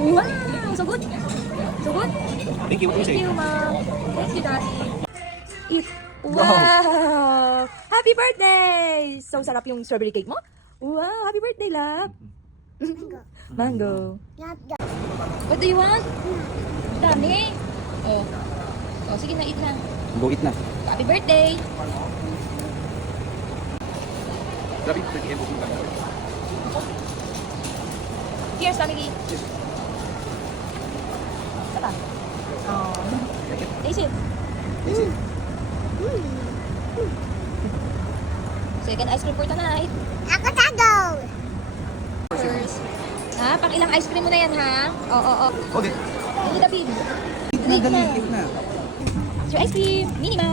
Wow, so good. So good. Thank you. What do you Thank say? you, Mom. Thank you, Daddy. Eat. Wow! Happy birthday! So sarap yung strawberry cake mo? Wow! Happy birthday, love! Mango. What do you want? Dami. Oh. Oh, sige na, eat na. Go eat na. Happy birthday! Grabe, 30 m. Cheers, family! Sapa? Oh. Taste it. Taste it. Second ice cream for tonight. Ako tago. First. Ha? Pang ilang ice cream mo na yan, ha? Oo. Okay. Hindi na, big. Eat na, dali. Eat na. Your ice cream. Minima.